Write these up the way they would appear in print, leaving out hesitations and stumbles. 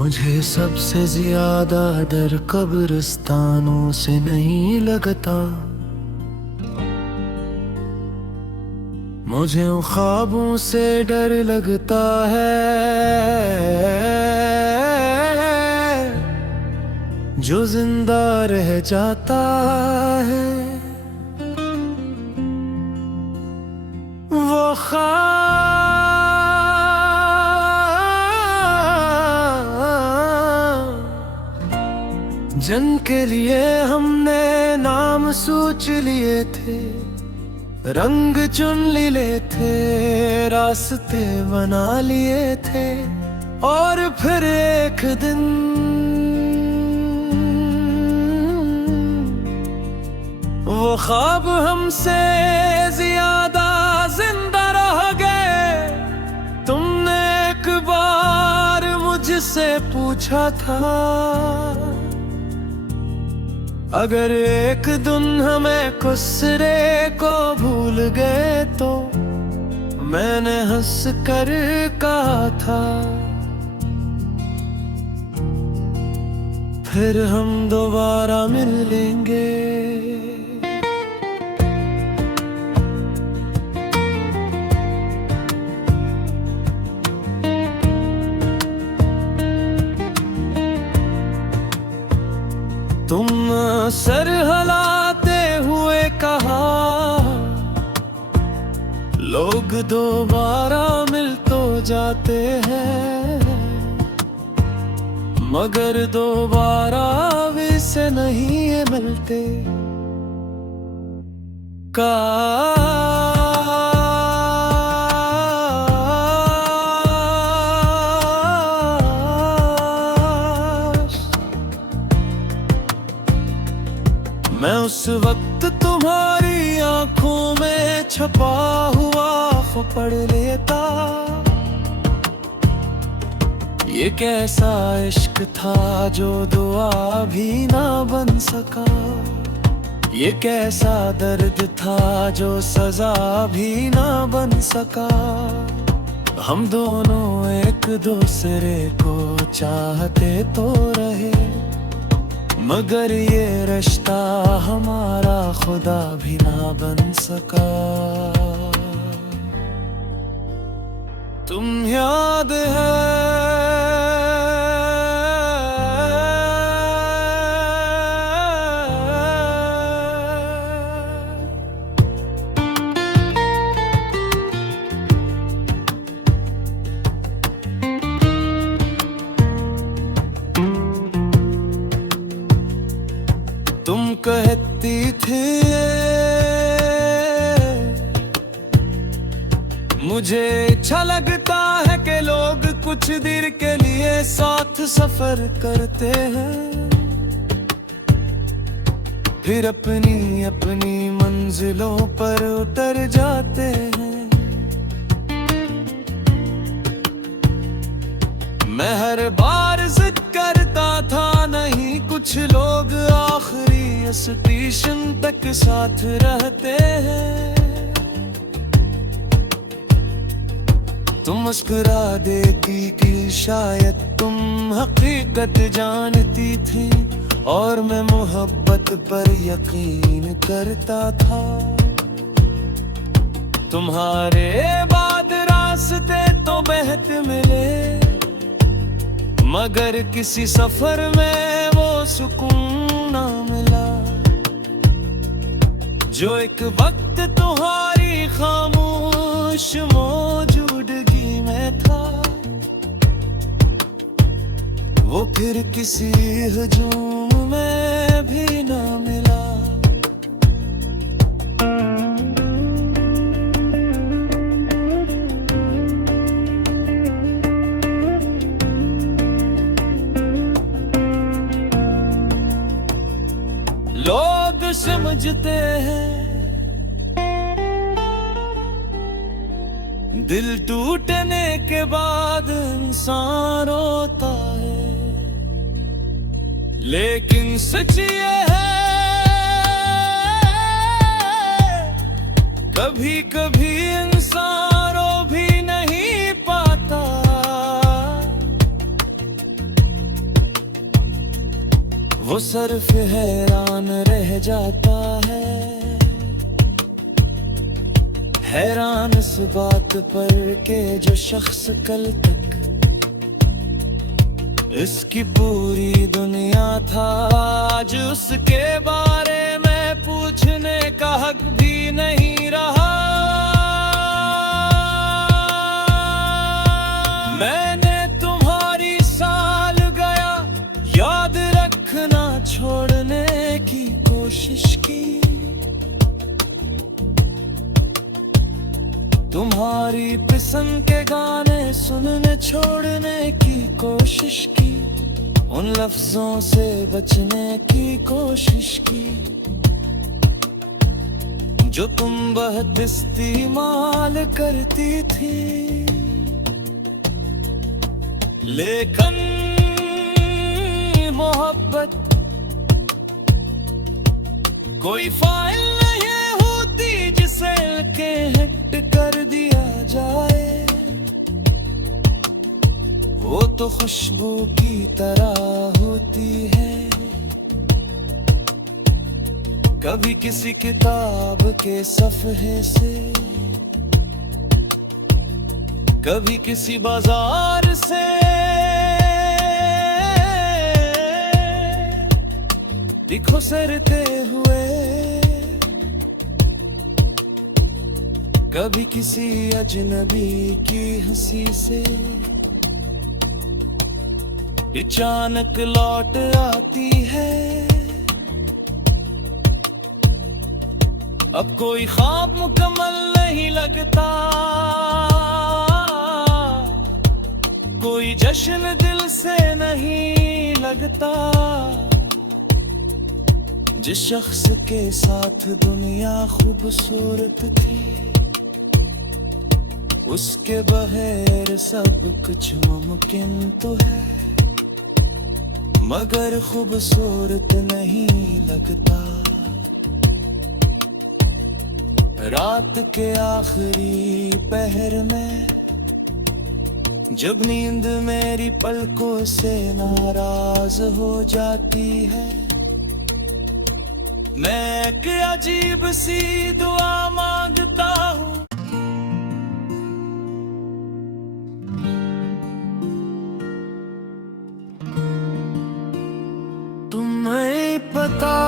मुझे सबसे ज्यादा डर कब्रिस्तानों से नहीं लगता। मुझे उन ख्वाबों से डर लगता है जो जिंदा रह जाता है। वो जिनके लिए हमने नाम सोच लिए थे, रंग चुन लिए थे, रास्ते बना लिए थे, और फिर एक दिन वो ख्वाब हमसे ज्यादा जिंदा रह गए। तुमने एक बार मुझसे पूछा था, अगर एक दिन हमें खुसरे को भूल गए तो। मैंने हंस कर कहा था, फिर हम दोबारा मिल लेंगे। तुम सर हिलाते हुए कहा, लोग दोबारा मिल तो जाते हैं, मगर दोबारा भी से नहीं ये मिलते। मैं उस वक्त तुम्हारी आंखों में छपा हुआ पढ़ लेता। ये कैसा इश्क था जो दुआ भी ना बन सका। ये कैसा दर्द था जो सजा भी ना बन सका। हम दोनों एक दूसरे को चाहते तो रहे, मगर ये रिश्ता हमारा खुदा भी ना बन सका। तुम याद है तुम कहती थी मुझे अच्छा लगता है कि लोग कुछ देर के लिए साथ सफर करते हैं, फिर अपनी अपनी मंजिलों पर उतर जाते हैं। मैं हर बार जिद करता था, नहीं कुछ लोग आखिरी स्टेशन तक साथ रहते हैं। तुम मुस्कुरा देती कि शायद तुम हकीकत जानती थी, और मैं मोहब्बत पर यकीन करता था। तुम्हारे बाद रास्ते तो बहते मिले, मगर किसी सफर में वो सुकून ना मिला जो एक वक्त तुम्हारी खामोश मौजूदगी में था। वो फिर किसी हुजूम में भी ना मिला। लोग समझते हैं दिल टूटने के बाद इंसान रोता है, लेकिन सच ये है कभी कभी इंसान रो भी नहीं पाता। सिर्फ हैरान रह जाता है, हैरान इस बात पर के जो शख्स कल तक इसकी पूरी दुनिया था, आज उसके बारे में पूछने का हक भी नहीं रहा। मैंने तुम्हारी साल गया याद रखना छोड़ने की कोशिश की, तुम्हारी पसंद के गाने सुनने छोड़ने की कोशिश की, उन लफ्जों से बचने की कोशिश की जो तुम बहुत इस्तेमाल करती थी। लेकिन मोहब्बत कोई फाइल नहीं होती जिसे के हिट कर दिया जाए, वो तो खुशबू की तरह होती है, कभी किसी किताब के सफ़हे से, कभी किसी बाजार से, बिखरते हुए, कभी किसी अजनबी की हंसी से अचानक लौट आती है। अब कोई ख्वाब मुकम्मल नहीं लगता, कोई जश्न दिल से नहीं लगता, जिस शख्स के साथ दुनिया खूबसूरत थी उसके बगैर सब कुछ मुमकिन तो है, मगर खूबसूरत नहीं लगता। रात के आखिरी पहर में जब नींद मेरी पलकों से नाराज हो जाती है, मैं एक अजीब सी दुआ मांगता हूँ, तुम्हें पता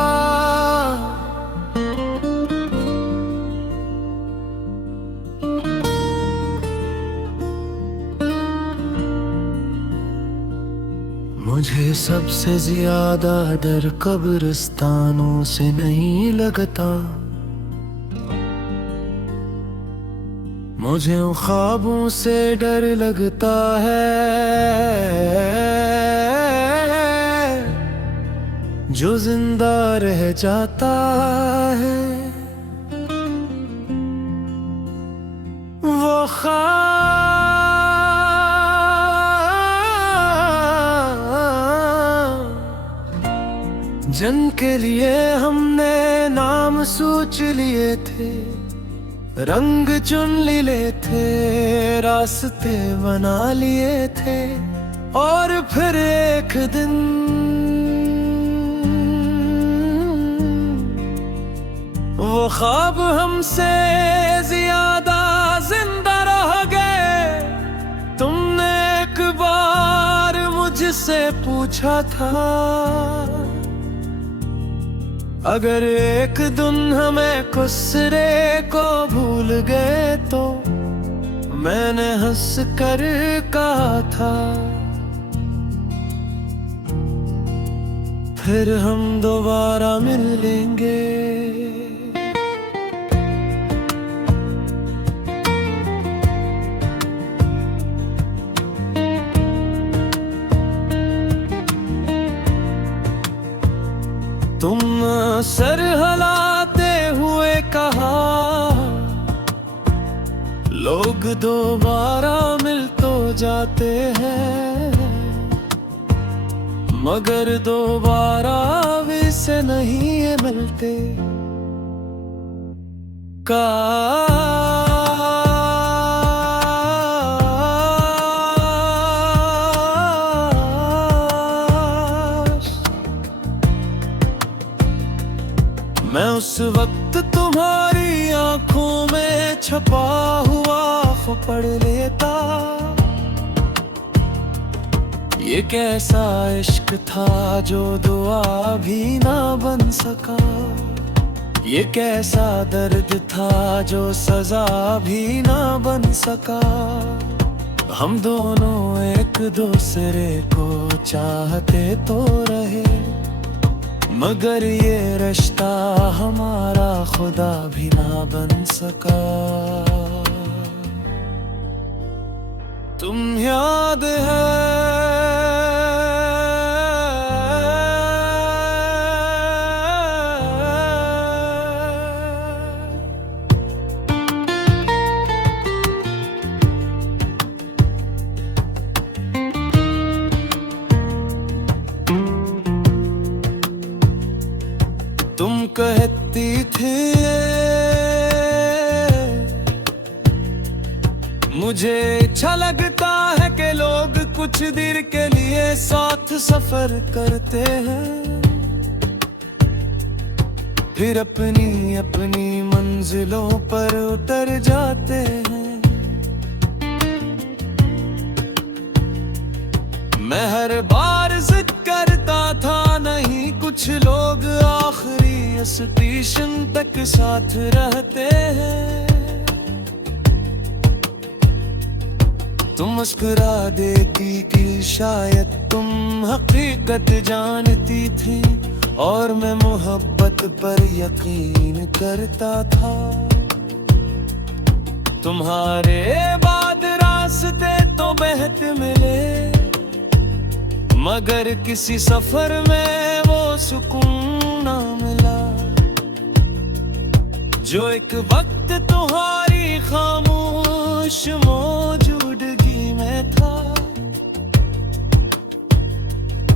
मुझे सबसे ज्यादा डर कब्रिस्तानों से नहीं लगता, मुझे उन ख्वाबों से डर लगता है जो जिंदा रह जाता है। वो ख्वाब जिनके लिए हमने नाम सोच लिए थे, रंग चुन लिए थे, रास्ते बना लिए थे, और फिर एक दिन वो ख्वाब हमसे ज्यादा जिंदा रह गए। तुमने एक बार मुझसे पूछा था, अगर एक दिन हमें खुसरे को भूल गए तो, मैंने हंस कर कहा था फिर हम दोबारा मिल लेंगे। तुम सर हिलाते हुए कहा, लोग दोबारा मिल तो जाते हैं, मगर दोबारा भी से नहीं ये मिलते। छपा हुआ पढ़ लेता। ये कैसा इश्क था जो दुआ भी ना बन सका, ये कैसा दर्द था जो सजा भी ना बन सका। हम दोनों एक दूसरे को चाहते तो रहे, मगर ये रिश्ता हमारा खुदा भी ना बन सका। तुम याद है तुम कहती थी मुझे अच्छा लगता है कि लोग कुछ देर के लिए साथ सफर करते हैं, फिर अपनी अपनी मंजिलों पर उतर जाते हैं। मैं हर बार जिद करता था नहीं, कुछ लोग आखिरी स्टेशन तक साथ रहते हैं। तुम मुस्कुरा देती कि शायद तुम हकीकत जानती थी, और मैं मोहब्बत पर यकीन करता था। तुम्हारे बाद रास्ते तो बहते मिले, मगर किसी सफर में वो सुकून ना मिला जो एक वक्त तुम्हारी खामोश मौजूदगी में था।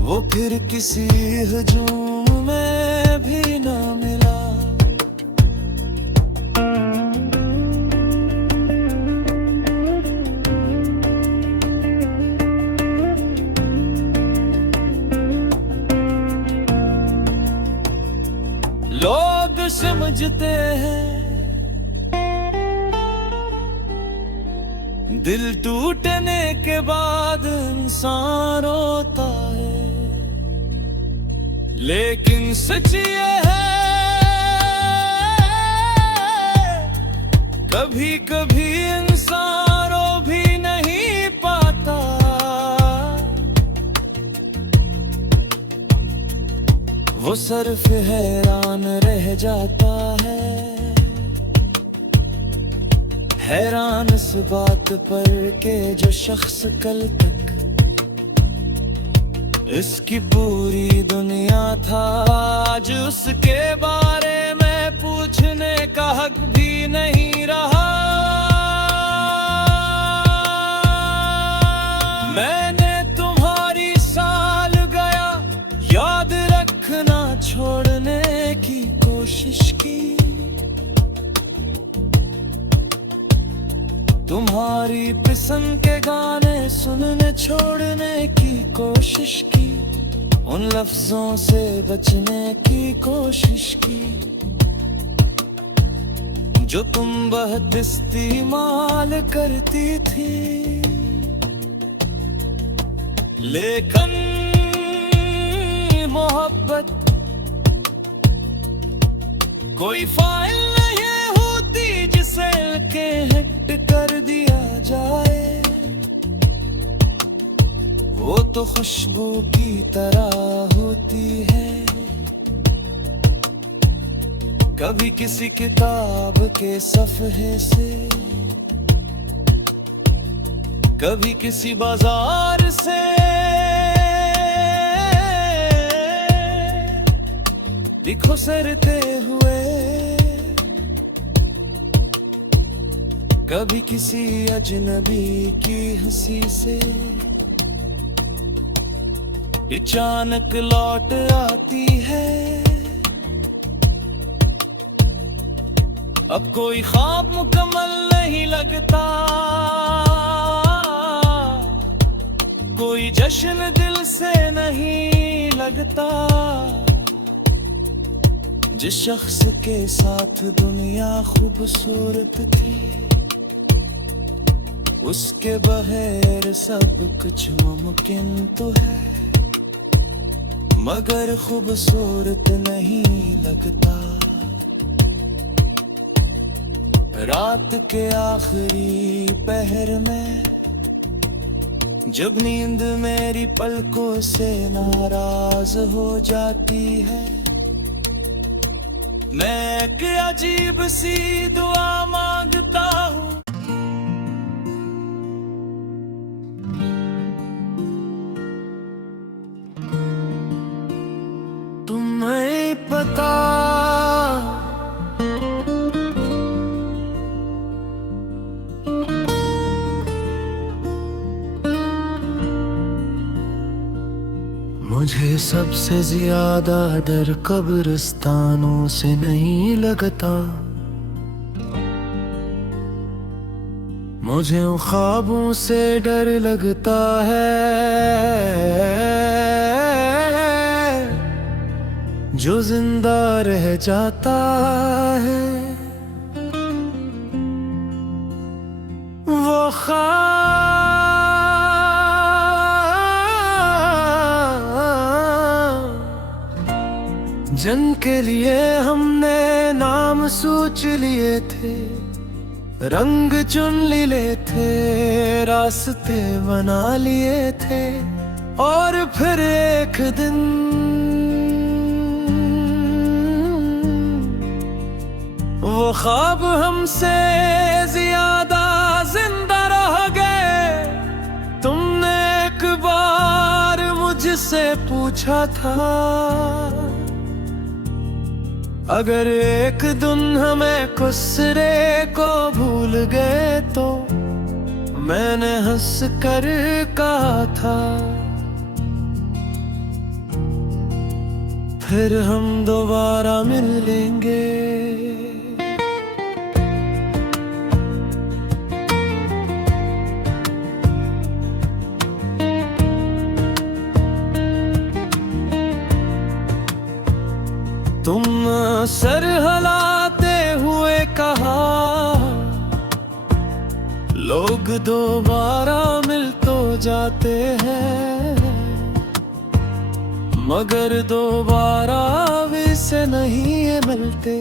वो फिर किसी हजूम में भी ना मिला। लोग समझते हैं दिल टूटने के बाद इंसान रोता है, लेकिन सच ये है कभी कभी इंसान रो भी नहीं पाता। वो सिर्फ हैरान रह जाता है, हैरान इस बात पर के जो शख्स कल तक इसकी पूरी दुनिया था, आज उसके बारे में पूछने का हक भी नहीं रहा। मैंने तुम्हारी साल गया याद रखना छोड़ने की कोशिश की, तुम्हारी पसंद के गाने सुनने छोड़ने की कोशिश की, उन लफ्जों से बचने की कोशिश की जो तुम बहुत इस्तेमाल करती थी। लेकिन मोहब्बत कोई फाइल नहीं होती जिसे के हिट कर दिया जाए, वो तो खुशबू की तरह होती है। कभी किसी किताब के सफ़हे से, कभी किसी बाजार से, दिखो सरते हुए, कभी किसी अजनबी की हंसी से अचानक लौट आती है। अब कोई ख्वाब मुकम्मल नहीं लगता, कोई जश्न दिल से नहीं लगता, जिस शख्स के साथ दुनिया खूबसूरत थी उसके बगैर सब कुछ मुमकिन तो है, मगर खूबसूरत नहीं लगता। रात के आखिरी पहर में जब नींद मेरी पलकों से नाराज हो जाती है, मैं एक अजीब सी दुआ मांगता हूँ। तुम्हें पता मुझे सबसे ज्यादा डर कब्रिस्तानों से नहीं लगता, मुझे उन ख्वाबों से डर लगता है जो जिंदा रह जाता है। वो जिनके लिए हमने नाम सोच लिए थे, रंग चुन लिए थे, रास्ते बना लिए थे, और फिर एक दिन वो ख्वाब हमसे ज्यादा जिंदा रह गए। तुमने एक बार मुझसे पूछा था, अगर एक दिन हमें खुसरे को भूल गए तो, मैंने हंस कर कहा था फिर हम दोबारा मिल लेंगे। तुम सर हिलाते हुए कहा, लोग दोबारा मिल तो जाते हैं, मगर दोबारा भी से नहीं ये मिलते।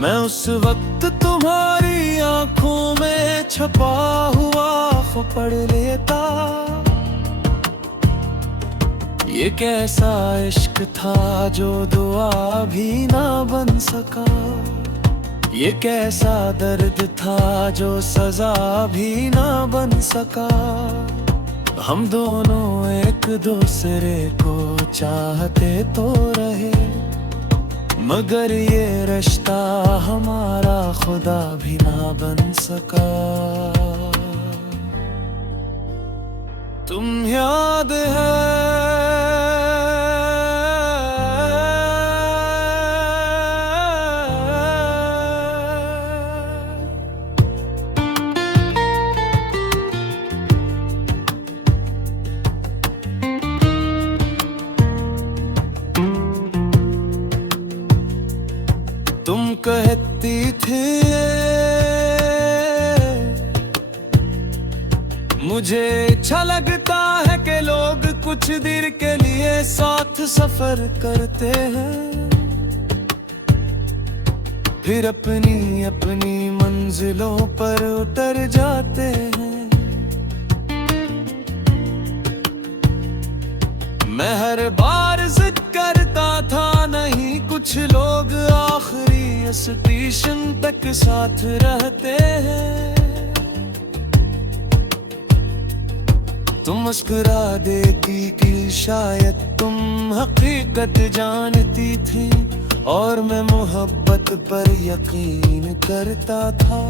मैं उस वक्त तुम्हारी आंखों में छपा हुआ पढ़ लेता, ये कैसा इश्क था जो दुआ भी ना बन सका, ये कैसा दर्द था जो सजा भी ना बन सका। हम दोनों एक दूसरे को चाहते तो रहे, मगर ये रिश्ता हमारा खुदा भी ना बन सका। तुम याद है तुम कहती थी मुझे अच्छा लगता है कि लोग कुछ देर के लिए साथ सफर करते हैं, फिर अपनी अपनी मंजिलों पर उतर जाते हैं। मैं हर बार जिद करता था नहीं, कुछ लोग आखिरी स्टेशन तक साथ रहते हैं। तुम मुस्कुरा देती कि शायद तुम हकीकत जानती थी, और मैं मोहब्बत पर यकीन करता था।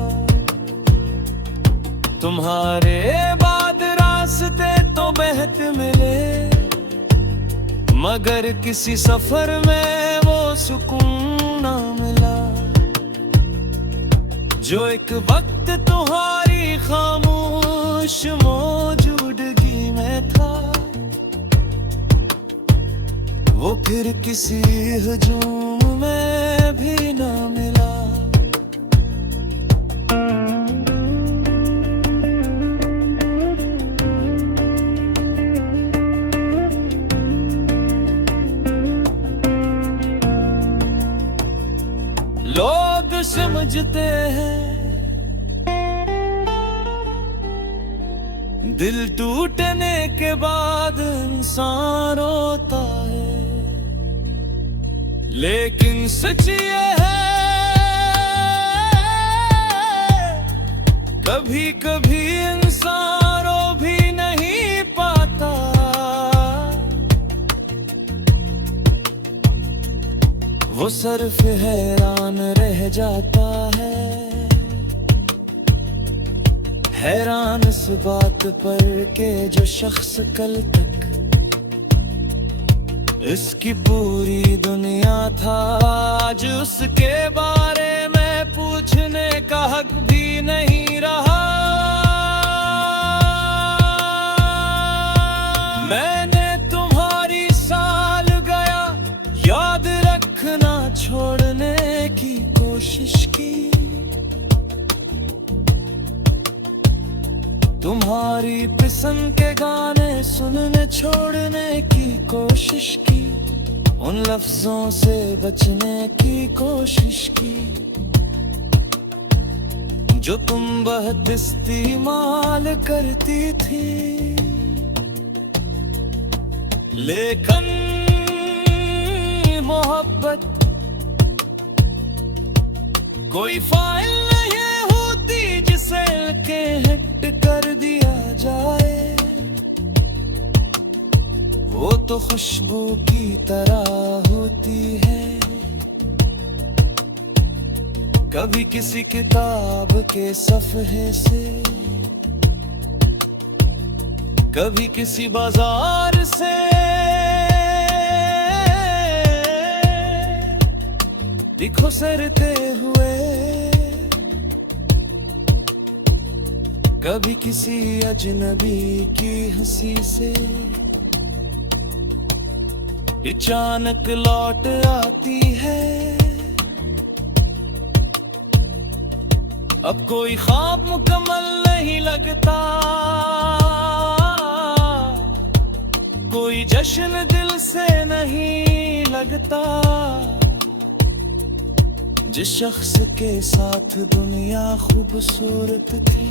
तुम्हारे बाद रास्ते तो बहते मिले, मगर किसी सफर में वो सुकून ना मिला जो एक वक्त तुम्हारी खामोश फिर किसी हजूम में भी ना मिला। लोग समझते हैं दिल टूटने के बाद इंसान रोता है, लेकिन सच ये है कभी कभी इंसान रो भी नहीं पाता। वो सिर्फ हैरान रह जाता है, हैरान इस बात पर के जो शख्स कल तक इसकी पूरी दुनिया था, आज उसके बारे में पूछने का हक भी नहीं रहा। मैंने तुम्हारी साल गया याद रखना छोड़ने की कोशिश की, तुम्हारी पसंद के गाने सुनने छोड़ने की कोशिश की, उन लफ्जों से बचने की कोशिश की जो तुम बहुत इस्तेमाल करती थी। लेकिन मोहब्बत कोई फाइल नहीं होती जिसे के हिट कर दिया जाए, वो तो खुशबू की तरह होती है, कभी किसी किताब के सफ़हे से, कभी किसी बाजार से, दिखो सरते हुए, कभी किसी अजनबी की हंसी से अचानक लौट आती है। अब कोई ख्वाब मुकम्मल नहीं लगता, कोई जश्न दिल से नहीं लगता, जिस शख्स के साथ दुनिया खूबसूरत थी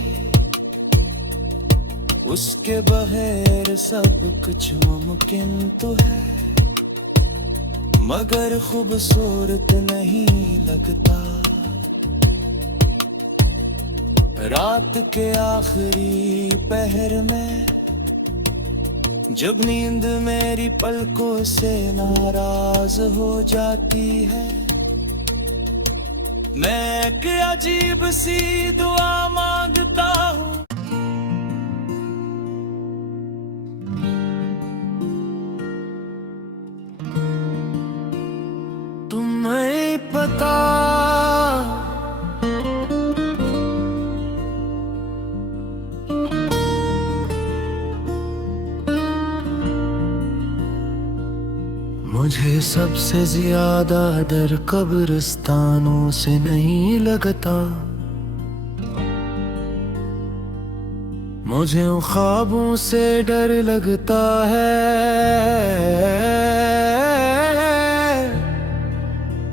उसके बगैर सब कुछ मुमकिन तो है, मगर खूबसूरत नहीं लगता। रात के आखिरी पहर में जब नींद मेरी पलकों से नाराज हो जाती है, मैं एक अजीब सी दुआ मांगता हूँ, तुम्हें पता मुझे सबसे ज्यादा डर कब्रिस्तानों से नहीं लगता, मुझे उन ख्वाबों से डर लगता है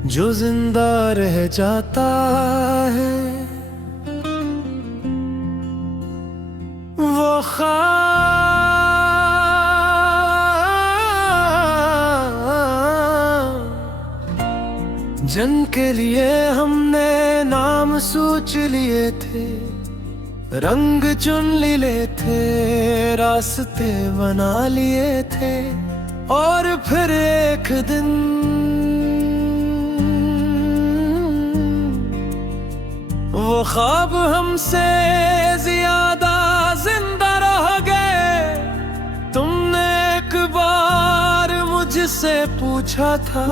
जो जिंदा रह जाता है। वो जिनके लिए हमने नाम सोच लिए थे, रंग चुन लिए थे, रास्ते बना लिए थे, और फिर एक दिन वो ख्वाब हमसे ज्यादा जिंदा रह गए। तुमने एक बार मुझसे पूछा था,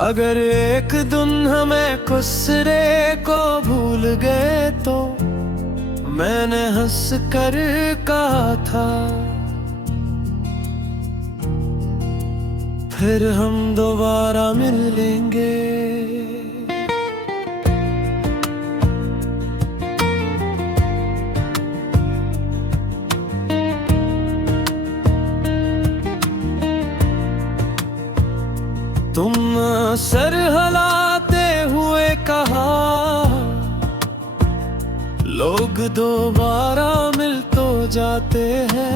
अगर एक दिन हमें खुसरे को भूल गए तो, मैंने हंस कर कहा था फिर हम दोबारा मिल लेंगे। तुम सर हिलाते हुए कहा, लोग दोबारा मिल तो जाते हैं,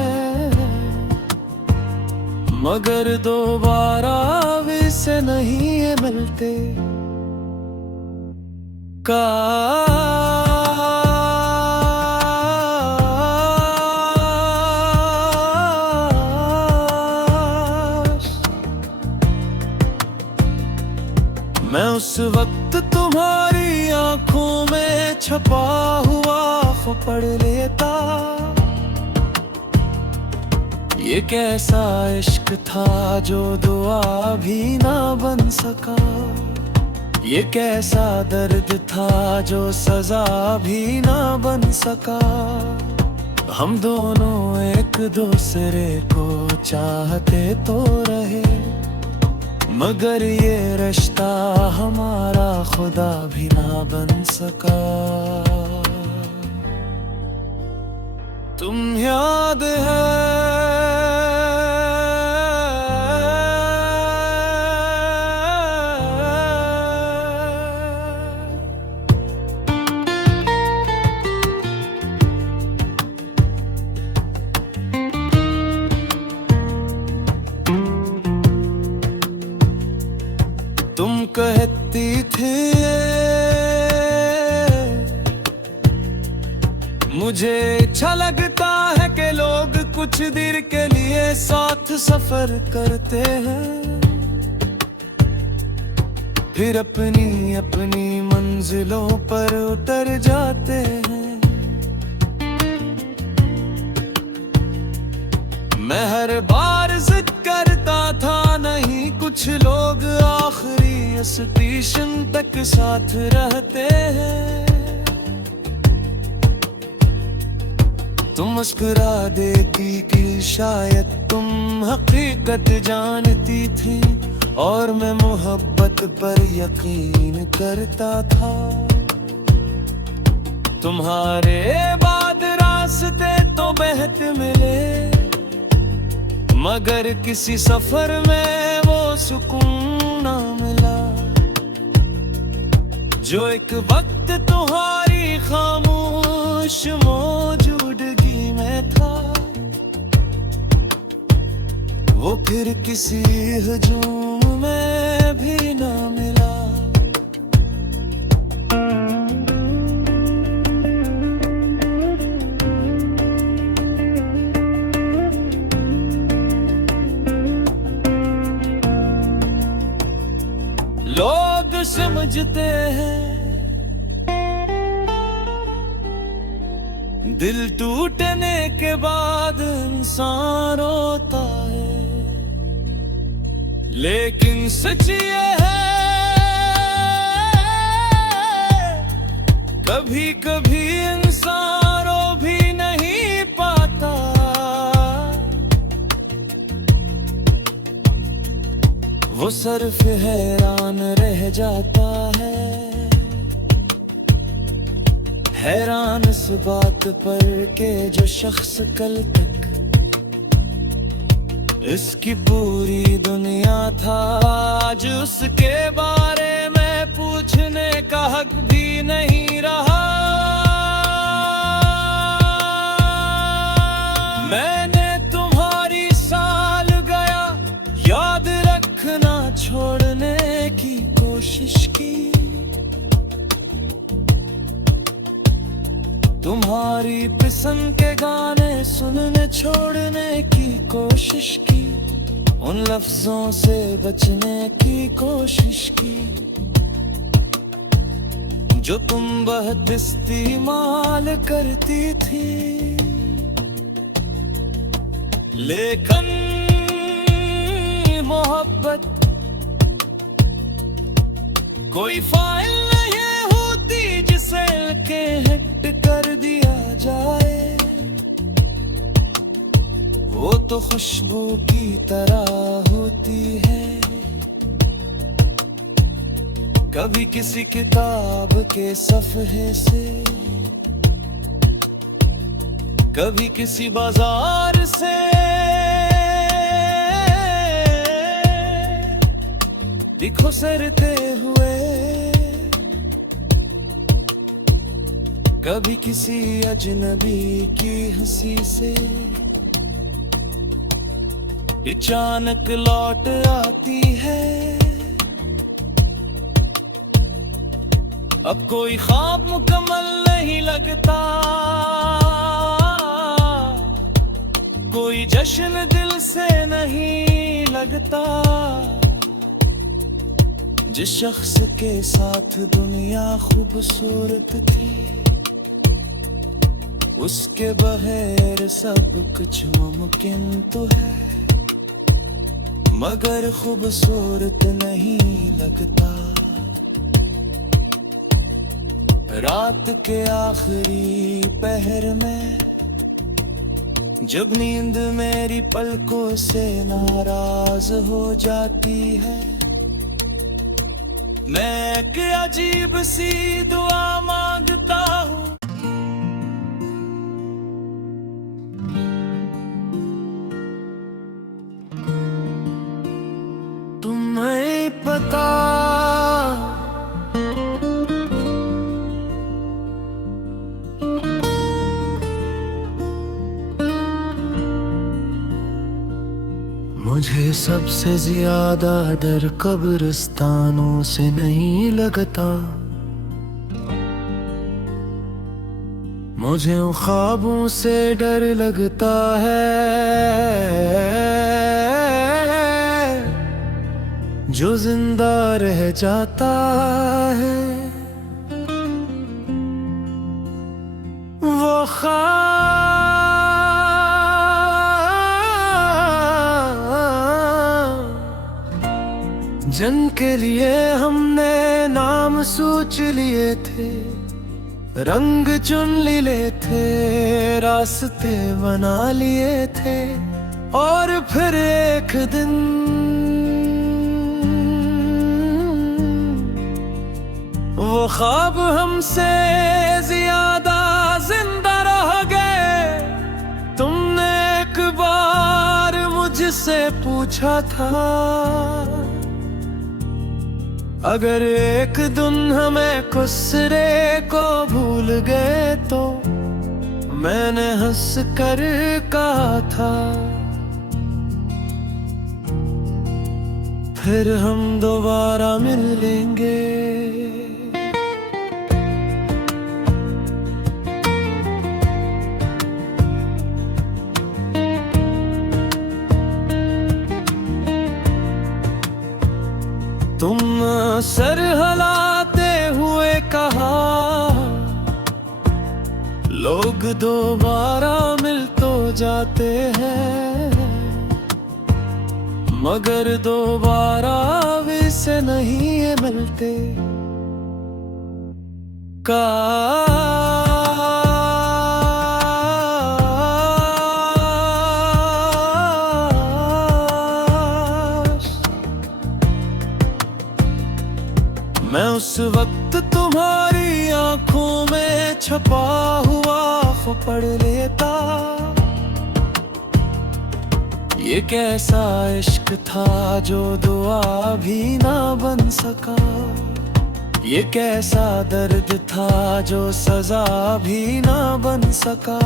मगर दोबारा भी से नहीं ये मिलते। मैं उस वक्त तुम्हारी आंखों में छपा हुआ पढ़ लेता। ये कैसा इश्क था जो दुआ भी ना बन सका, ये कैसा दर्द था जो सजा भी ना बन सका। हम दोनों एक दूसरे को चाहते तो रहे, मगर ये रिश्ता हमारा खुदा भी ना बन सका। तुम याद है तुम कहती थी मुझे अच्छा लगता है कि लोग कुछ देर के लिए साथ सफर करते हैं, फिर अपनी अपनी मंजिलों पर उतर जाते हैं। मैं हर बार जिद करता था नहीं, कुछ लोग आखिरी स्टेशन तक साथ रहते हैं। तुम मुस्कुरा देती कि शायद तुम हकीकत जानती थी, और मैं मोहब्बत पर यकीन करता था। तुम्हारे बाद रास्ते तो बहते मिले, मगर किसी सफर में वो सुकून ना मिला जो एक वक्त तुम्हारी खामोश मौजूदगी में था। वो फिर किसी हुजूम में भी ना मिला। लोग समझते हैं दिल टूटने के बाद इंसान रोता है, लेकिन सच ये है कभी कभी इंसान रो भी नहीं पाता। वो सिर्फ हैरान रह जाता है, हैरान इस बात पर के जो शख्स कल तक इसकी पूरी दुनिया था, आज उसके बारे में पूछने का हक भी नहीं रहा। मैंने तुम्हारी साल गया याद रखना छोड़ने की कोशिश की, तुम्हारी पसंद के गाने सुनने छोड़ने की कोशिश की, उन लफ्जों से बचने की कोशिश की जो तुम बहुत इस्तेमाल करती थी। लेकिन मोहब्बत कोई फाइल नहीं होती जिसे के हिट कर दिया जाए, वो तो खुशबू की तरह होती है कभी किसी किताब के सफ़े से, कभी किसी बाजार से, दिखो सरते हुए, कभी किसी अजनबी की हंसी से अचानक लौट आती है। अब कोई ख्वाब मुकम्मल नहीं लगता, कोई जश्न दिल से नहीं लगता। जिस शख्स के साथ दुनिया खूबसूरत थी, उसके बगैर सब कुछ मुमकिन तो है, मगर खूबसूरत नहीं लगता। रात के आखिरी पहर में जब नींद मेरी पलकों से नाराज हो जाती है, मैं एक अजीब सी दुआ मांगता हूँ। तुम्हें पता मुझे सबसे ज्यादा डर कब्रिस्तानों से नहीं लगता, मुझे उन ख्वाबों से डर लगता है जो जिंदा रह जाता है। वो ख्वाब जिनके लिए हमने नाम सोच लिए थे, रंग चुन लिए थे, रास्ते बना लिए थे, और फिर एक दिन वो ख्वाब हमसे ज्यादा जिंदा रह गए। तुमने एक बार मुझसे पूछा था, अगर एक दिन हमें खुसरे को भूल गए तो, मैंने हंस कर कहा था फिर हम दोबारा मिल लेंगे। तुम सर हिलाते हुए कहा, लोग दोबारा मिल तो जाते हैं, मगर दोबारा वैसे नहीं ये मिलते। मैं उस वक्त तुम्हारी आंखों में छपा हुआ पढ़ लेता, ये कैसा इश्क था जो दुआ भी ना बन सका, ये कैसा दर्द था जो सजा भी ना बन सका।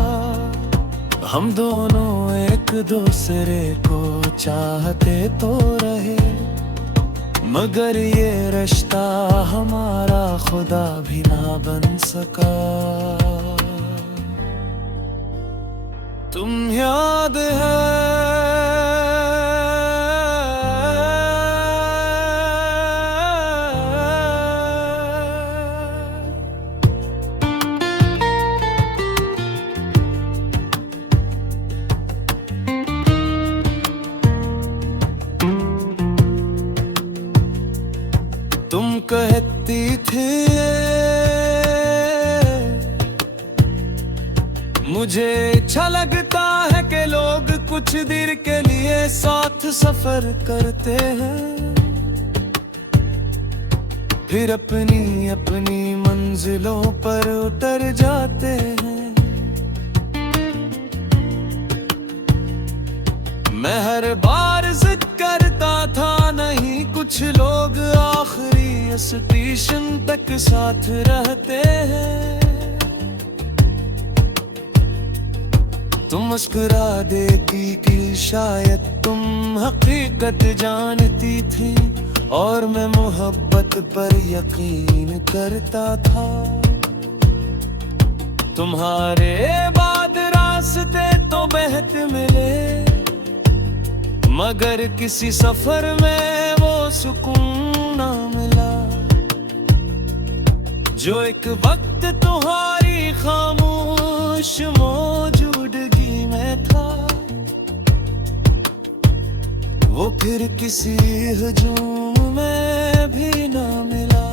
हम दोनों एक दूसरे को चाहते तो रहे, मगर ये रिश्ता हमारा खुदा भी ना बन सका। तुम याद है तुम कहती थी मुझे अच्छा लगता है कि लोग कुछ देर के लिए साथ सफर करते हैं, फिर अपनी अपनी मंजिलों पर उतर जाते हैं। मैं हर बार जिद करता था नहीं, कुछ लोग आखिरी स्टेशन तक साथ रहते हैं। तुम मुस्कुरा देती कि शायद तुम हकीकत जानती थी, और मैं मोहब्बत पर यकीन करता था। तुम्हारे बाद रास्ते तो बहते मिले, मगर किसी सफर में वो सुकून ना मिला जो एक वक्त तुम्हारी खामोश मौजूदगी में था। वो फिर किसी हुजूम में भी ना मिला।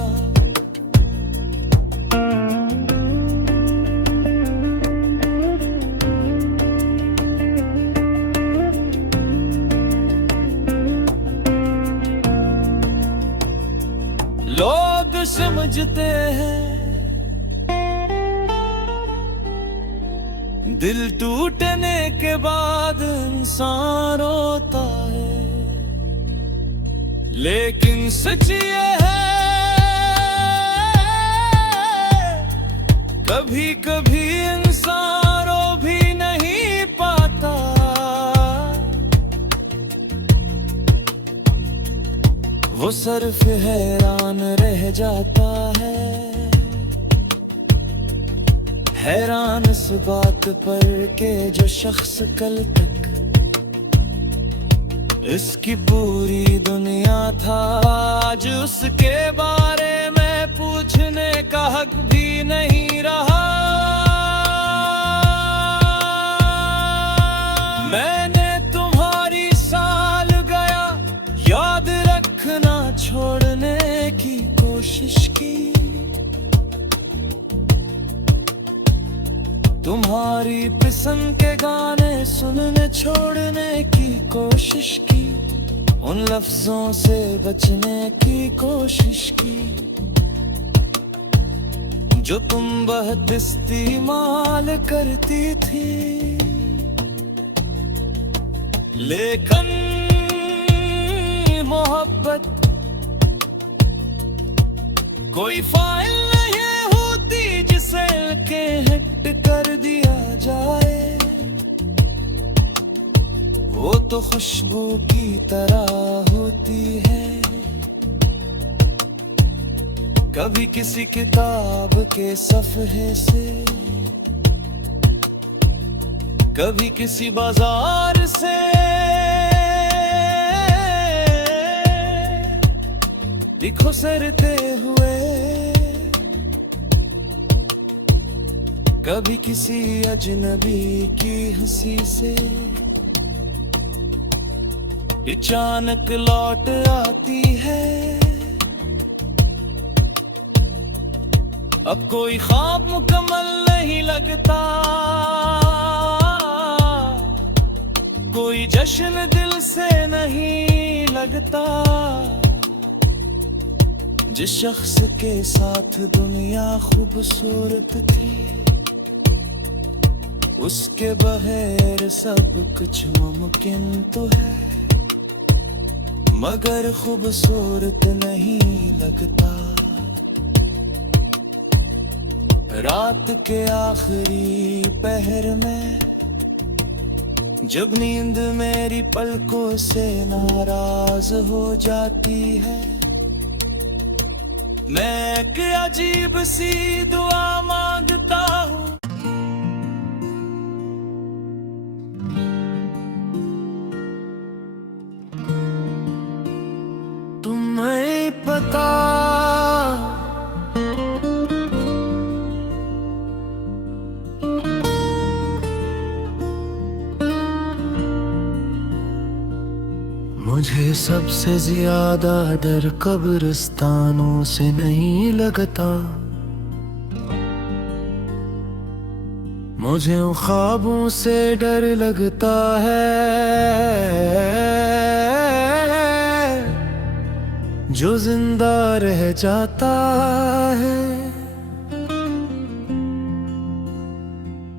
लोग समझते हैं दिल टूटने के बाद इंसान रोता है, लेकिन सच ये है कभी कभी इंसान रो भी नहीं पाता। वो सिर्फ हैरान रह जाता है, हैरान इस बात पर के जो शख्स कल तक इसकी पूरी दुनिया था, आज उसके बारे में पूछने का हक भी नहीं रहा। मैंने तुम्हारी साल गया याद रखना छोड़ने की कोशिश की, तुम्हारी पसंद के गाने सुनने छोड़ने की कोशिश की, उन लफ्जों से बचने की कोशिश की जो तुम बहुत इस्तेमाल करती थी। लेकिन मोहब्बत कोई फाइल नहीं होती जिसे के हिट कर दिया जाए। वो तो खुशबू की तरह होती है, कभी किसी किताब के सफ़हे से, कभी किसी बाजार से, दिखो सरते हुए, कभी किसी अजनबी की हंसी से अचानक लौट आती है। अब कोई ख्वाब मुकम्मल नहीं लगता, कोई जश्न दिल से नहीं लगता। जिस शख्स के साथ दुनिया खूबसूरत थी, उसके बगैर सब कुछ मुमकिन तो है, मगर खूबसूरत नहीं लगता। रात के आखिरी पहर में जब नींद मेरी पलकों से नाराज हो जाती है, मैं एक अजीब सी दुआ मांगता हूँ। तुम्हें पता मुझे सबसे ज्यादा डर कब्रिस्तानों से नहीं लगता, मुझे उन ख्वाबों से डर लगता है जो जिंदा रह जाता है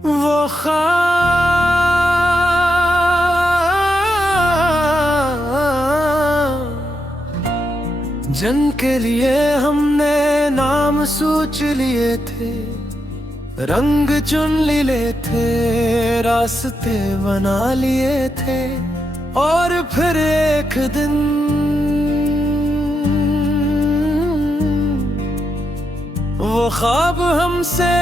वो जन के लिए हमने नाम सोच लिए थे, रंग चुन लिए थे, रास्ते बना लिए थे, और फिर एक दिन वो ख्वाब हमसे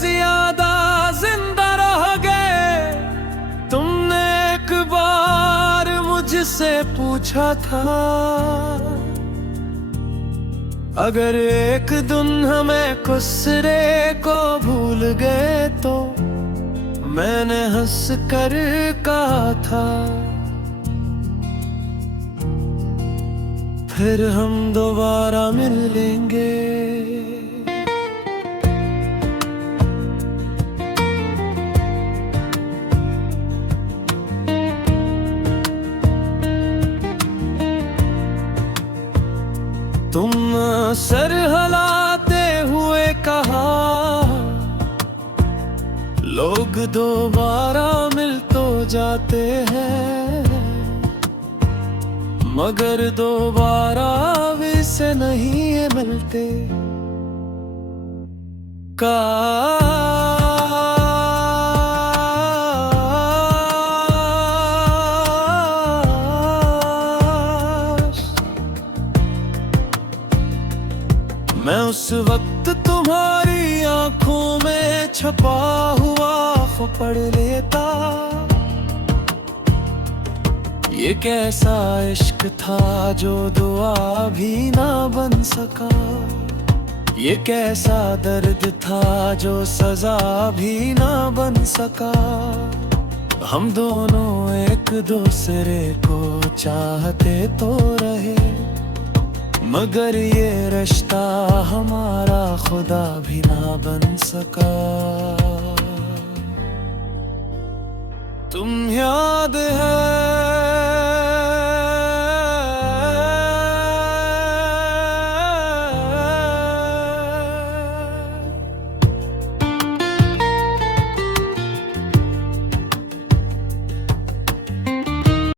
ज्यादा जिंदा रह गए। तुमने एक बार मुझसे पूछा था, अगर एक दिन हमें खुसरे को भूल गए तो। मैंने हंस कर कहा था, फिर हम दोबारा मिल लेंगे। तुम सर हिलाते हुए कहा, लोग दोबारा मिल तो जाते हैं, मगर दोबारा भी से नहीं ये मिलते। मैं उस वक्त तुम्हारी आंखों में छपा हुआ पढ़ लेता। ये कैसा इश्क था जो दुआ भी ना बन सका, ये कैसा दर्द था जो सजा भी ना बन सका। हम दोनों एक दूसरे को चाहते तो रहे, मगर ये रिश्ता हमारा खुदा भी ना बन सका।